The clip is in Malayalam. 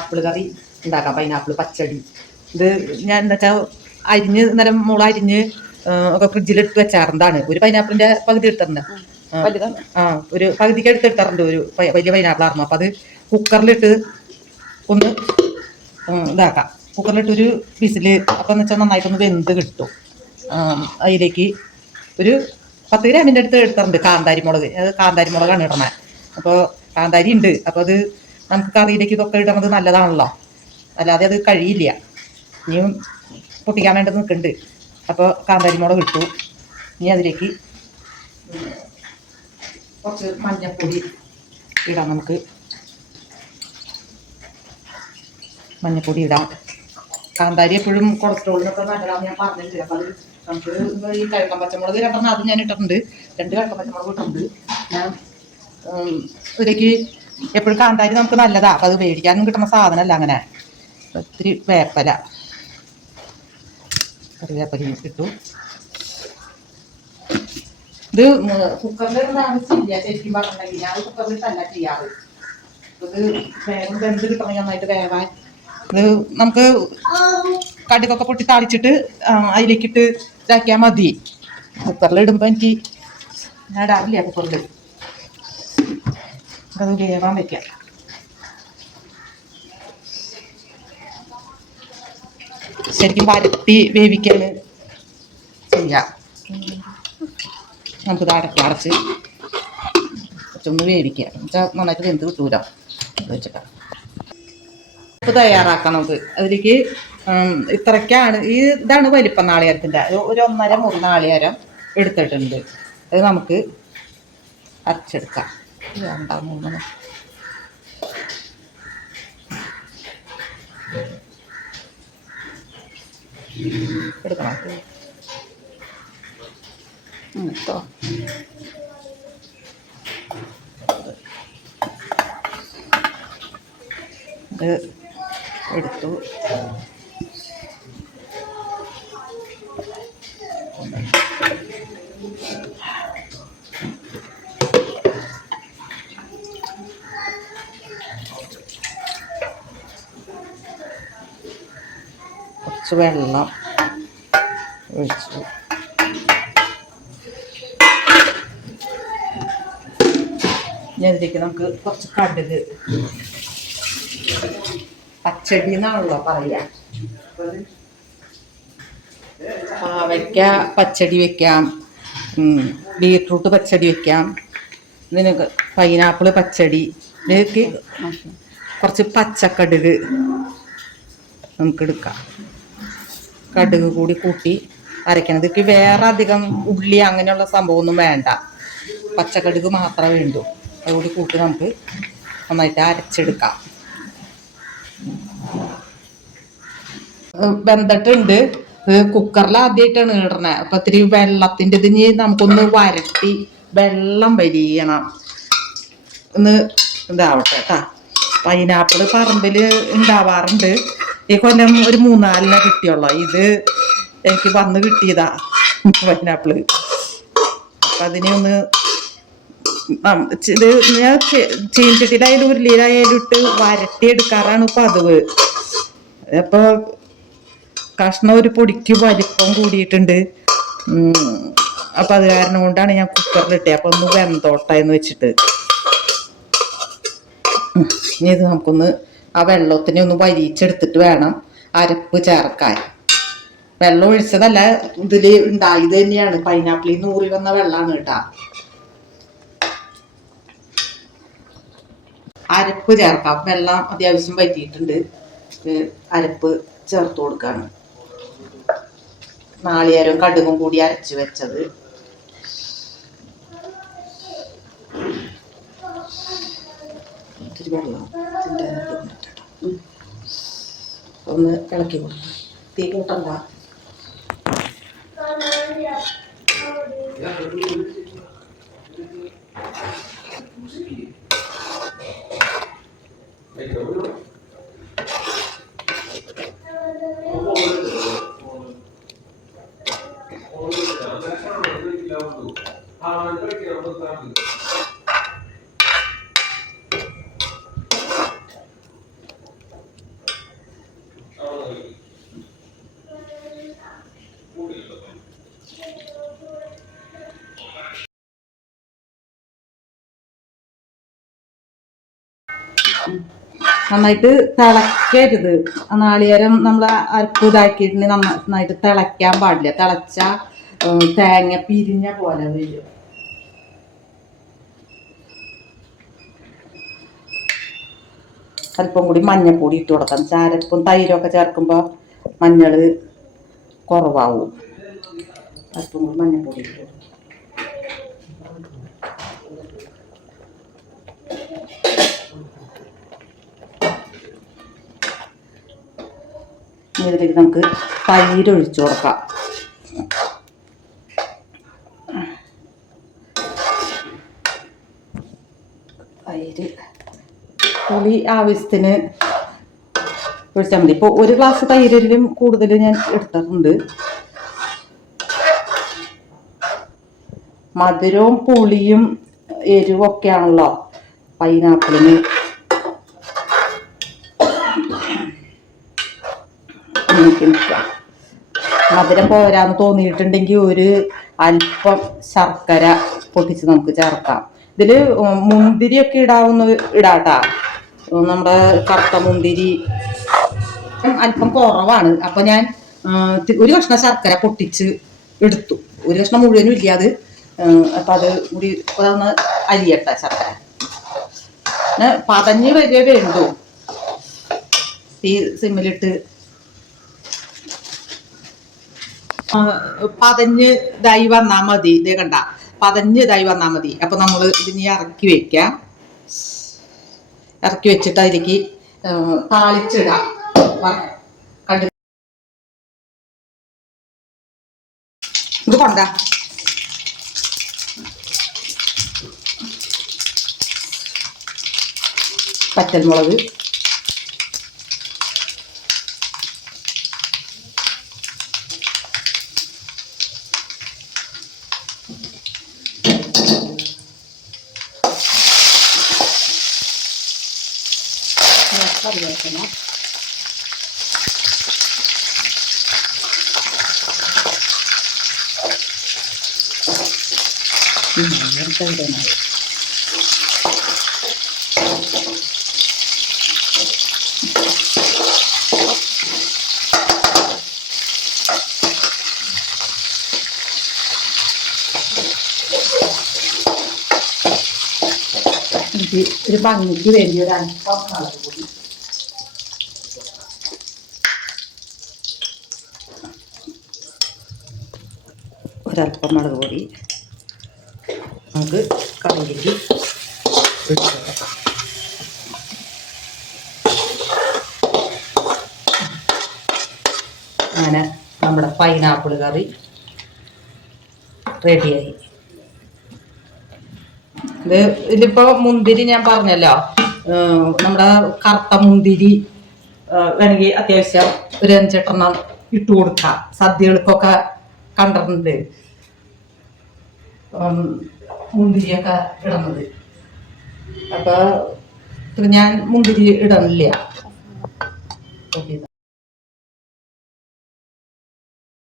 പൈനാപ്പിൾ കറി ഉണ്ടാക്കാം. പൈനാപ്പിൾ പച്ചടി. ഇത് ഞാൻ എന്താ വെച്ചാൽ അരിഞ്ഞ് ഇന്നലെ മുള അരിഞ്ഞ് ഒക്കെ ഫ്രിഡ്ജിലിട്ട് വെച്ചാറുണ്ടാണ്. ഒരു പൈനാപ്പിളിന്റെ പകുതി എടുത്തിട്ടുണ്ട്. ഒരു പകുതിക്ക് എടുത്തിട്ടുണ്ട്. ഒരു വലിയ പൈനാപ്പിൾ ആയിരുന്നു. അപ്പം അത് കുക്കറിലിട്ട് ഒന്ന് ഇതാക്കാം. കുക്കറിലിട്ട് ഒരു വിസില് അപ്പം എന്ന് വെച്ചാൽ നന്നായിട്ടൊന്ന് വെന്ത് കിട്ടും. അതിലേക്ക് ഒരു 10 ഗ്രാമിൻ്റെ അടുത്ത് എടുത്തിട്ടുണ്ട് കാന്താരി മുളക്. അത് കാന്താരി മുളകാണ് ഇടണത്. അപ്പോൾ കാന്താരി ഉണ്ട്. അപ്പോൾ അത് നമുക്ക് കറിയിലേക്ക് ഇതൊക്കെ ഇടുന്നത് നല്ലതാണല്ലോ, അല്ലാതെ അത് കഴിയില്ല. ഇനിയും പൊട്ടിക്കാൻ വേണ്ടി നിൽക്കുന്നുണ്ട്. അപ്പോൾ കാന്താരി മുളക് ഇട്ടു. ഇനി അതിലേക്ക് കുറച്ച് മഞ്ഞൾപ്പൊടി ഇടാം. നമുക്ക് മഞ്ഞൾപ്പൊടി ഇടാം. കാന്താരി എപ്പോഴും കൊളസ്ട്രോളിനൊക്കെ നല്ലതാണെന്ന് ഞാൻ പറഞ്ഞിട്ടുണ്ട്. അപ്പം അത് നമുക്ക് ഈ കിഴക്കൻ പച്ചമുളക് 2 അത് ഞാൻ ഇട്ടിട്ടുണ്ട്. 2 കിഴക്കൻ പച്ചമുളക് ഇട്ടിട്ടുണ്ട്. ഞാൻ ഇതിലേക്ക് എപ്പോഴും കാന്താരി നമുക്ക് നല്ലതാണ്. അപ്പം അത് മേടിക്കാനും കിട്ടുന്ന സാധനമല്ല. അങ്ങനെ ഒത്തിരി വേപ്പല, കറിവേപ്പലയും ഇട്ടു. ഇത് കുക്കറിൽ ആവശ്യമില്ല ശരിക്കും പറഞ്ഞിട്ടുണ്ടെങ്കിൽ. ഞാൻ കുക്കറിൽ തന്നെ ചെയ്യാറ്. ഇത് വേഗം വെന്ത് കിട്ടണം നന്നായിട്ട് വേവാൻ. ഇത് നമുക്ക് കടുകൊക്കെ പൊട്ടി താളിച്ചിട്ട് അതിലേക്കിട്ട് ഇതാക്കിയാൽ മതി. കുക്കറിൽ ഇടുമ്പോൾ എനിക്ക് ഞാൻ ഇടാറില്ല. കുക്കറിൽ അത് വേവാൻ വയ്ക്കാം. ശരിക്കും വരട്ടി വേവിക്കാൻ ചെയ്യാം. നമുക്കിത് അടച്ച് കുറച്ചൊന്ന് വേവിക്കുക. എന്നുവെച്ചാൽ നന്നായിട്ട് വെന്ത് കിട്ടൂല. വെച്ചിട്ടാണ് ഉപ്പ് തയ്യാറാക്കാം. നമുക്ക് അതിലേക്ക് ഇത്രയ്ക്കാണ് ഇതാണ് വലിപ്പം നാളികേരത്തിൻ്റെ. ഒരു 1.5 മുറി നാളികേരം എടുത്തിട്ടുണ്ട്. അത് നമുക്ക് അരച്ചെടുക്കാം. ഉണ്ടാകുന്നു എടുക്കണം കേട്ടോ. ഇത് എടുത്തു. കുറച്ച് വെള്ളം ഒഴിച്ചു. ഇനി അതിലേക്ക് നമുക്ക് കുറച്ച് കടുക്, പച്ചടി എന്നാണല്ലോ പറയുക. പാവയ്ക്ക പച്ചടി വെക്കാം, ബീട്രൂട്ട് പച്ചടി വെക്കാം, ഇതിനൊക്കെ പൈനാപ്പിൾ പച്ചടി. ഇതിലേക്ക് കുറച്ച് പച്ചക്കടുക് നമുക്ക് എടുക്കാം. കടുക് കൂടി കൂട്ടി അരയ്ക്കണം. ഇതിലേക്ക് വേറെ അധികം ഉള്ളി അങ്ങനെയുള്ള സംഭവമൊന്നും വേണ്ട. പച്ചക്കടുക് മാത്രമേ വേണ്ടൂ. അതുകൂടി കൂട്ടി നമുക്ക് നന്നായിട്ട് അരച്ചെടുക്കാം. വെന്തിട്ടുണ്ട്. കുക്കറിൽ ആദ്യമായിട്ടാണ് ഇടണേ. അപ്പം ഇത്തിരി വെള്ളത്തിൻ്റെ ഇതിന് നമുക്കൊന്ന് വരട്ടി വെള്ളം വലിയണം. ഒന്ന് ഇതാവട്ടെ കേട്ടാ. പൈനാപ്പിൾ പറമ്പിൽ ഉണ്ടാവാറുണ്ട്. ഈ കൊല്ലം ഒരു 3-4 കിട്ടിയുള്ളൂ. ഇത് എനിക്ക് വന്ന് കിട്ടിയതാ പൈനാപ്പിള്. അപ്പം അതിനെ ഒന്ന് ഇത് ഞാൻ ചീൻചട്ടിയിലായാലും ഉരുളിയിലായാലും ഇട്ട് വരട്ടിയെടുക്കാറാണ് പതിവ്. അപ്പോൾ കഷ്ണം ഒരു പൊടിക്ക് വലിപ്പം കൂടിയിട്ടുണ്ട്. അപ്പം അത് കാരണം കൊണ്ടാണ് ഞാൻ കുക്കറിലിട്ടേ. അപ്പം ഒന്ന് വെന്തോട്ടെ എന്ന് വെച്ചിട്ട്. ഇനി ഇത് നമുക്കൊന്ന് ആ വെള്ളത്തിനെ ഒന്ന് വലിച്ചെടുത്തിട്ട് വേണം അരപ്പ് ചേർക്കാൻ. വെള്ളം ഒഴിച്ചതല്ല, ഇതിൽ ഉണ്ടായത് തന്നെയാണ്. പൈനാപ്പിളിൽ നിന്ന് ഊറി വന്ന വെള്ളമാണ് കേട്ടാ. അരപ്പ് ചേർക്കാം. വെള്ളം അത്യാവശ്യം വറ്റിയിട്ടുണ്ട്. അരപ്പ് ചേർത്ത് കൊടുക്കാണ്. നാളികേരവും കടുകും കൂടി അരച്ച് വെച്ചത്. ഇത്തിരി വെള്ളം ഒന്ന് ഇളക്കി കൊടുക്കാം. തീ കൂട്ടണ്ട. നന്നായിട്ട് തിളക്കരുത്. നാളികേരം നമ്മൾ അരപ്പ് ഇതാക്കിയിട്ട് നന്നായിട്ട് തിളയ്ക്കാൻ പാടില്ല. തിളച്ച തേങ്ങ പിരിഞ്ഞ പോലെ വരും. അല്പം കൂടി മഞ്ഞപ്പൊടി ഇട്ട് കൊടുക്കാം. ചാരപ്പും തൈരൊക്കെ ചേർക്കുമ്പോൾ മഞ്ഞൾ കുറവാവും. അല്പം കൂടി മഞ്ഞപ്പൊടി ഇട്ട് കൊടുക്കാം. ഇതിലേക്ക് നമുക്ക് തൈര് ഒഴിച്ചു കൊടുക്കാം. തൈര് പുളി ആവശ്യത്തിന് ഒഴിച്ചാൽ മതി. ഇപ്പോൾ 1 ഗ്ലാസ് തൈരിലും കൂടുതൽ ഞാൻ എടുത്തിട്ടുണ്ട്. മധുരവും പുളിയും എരിവും ഒക്കെയാണല്ലോ പൈനാപ്പിളിന്. മധുരം പോരാന്ന് തോന്നിയിട്ടുണ്ടെങ്കിൽ ഒരു അല്പം ശർക്കര പൊട്ടിച്ച് നമുക്ക് ചേർക്കാം. ഇതിൽ മുന്തിരിയൊക്കെ ഇടാട്ടാ. നമ്മുടെ കറുത്ത മുന്തിരി അല്പം കുറവാണ്. അപ്പം ഞാൻ 1 കഷ്ണം ശർക്കര പൊട്ടിച്ച് എടുത്തു. 1 കഷ്ണം മുഴുവനും ഇല്ല അത്. അപ്പം അത് കൂടി ഒന്ന് അരിയട്ടെ ശർക്കര. പതഞ്ഞ് വരെ വേണ്ടു. തീ സിമ്മിലിട്ട് പതഞ്ഞ് ഇതായി വന്നാൽ മതി. ഇതേ കണ്ട, പതഞ്ഞ് ഇതായി വന്നാൽ മതി. അപ്പൊ നമ്മൾ ഇതിനി ഇറക്കി വെക്കാം. ഇറക്കി വെച്ചിട്ട് അതിലേക്ക് താളിച്ചിടാം. ഇത് കൊണ്ട പച്ചമുളക്, കറിവേപ്പില, ഒരു ഭംഗിക്ക് വേണ്ടി ഒരു അല്പം കളർ കൂടി. ഒരല്പം മുളക് പൊടി നമുക്ക് കറിയിലേക്ക് ഇട്ട് കൊടുക്കാം. അങ്ങനെ നമ്മുടെ പൈനാപ്പിൾ കറി റെഡിയായി. ഇതിപ്പോ മുന്തിരി ഞാൻ പറഞ്ഞല്ലോ, നമ്മുടെ കറുത്ത മുന്തിരി വേണമെങ്കിൽ അത്യാവശ്യം ഒരു 5-8 ഇട്ട് കൊടുക്കാം. സദ്യകൾക്കൊക്കെ കണ്ടിട്ടുണ്ട് മുന്തിരിയൊക്കെ ഇടുന്നത്. അപ്പൊ ഞാൻ മുന്തിരി ഇടണില്ല.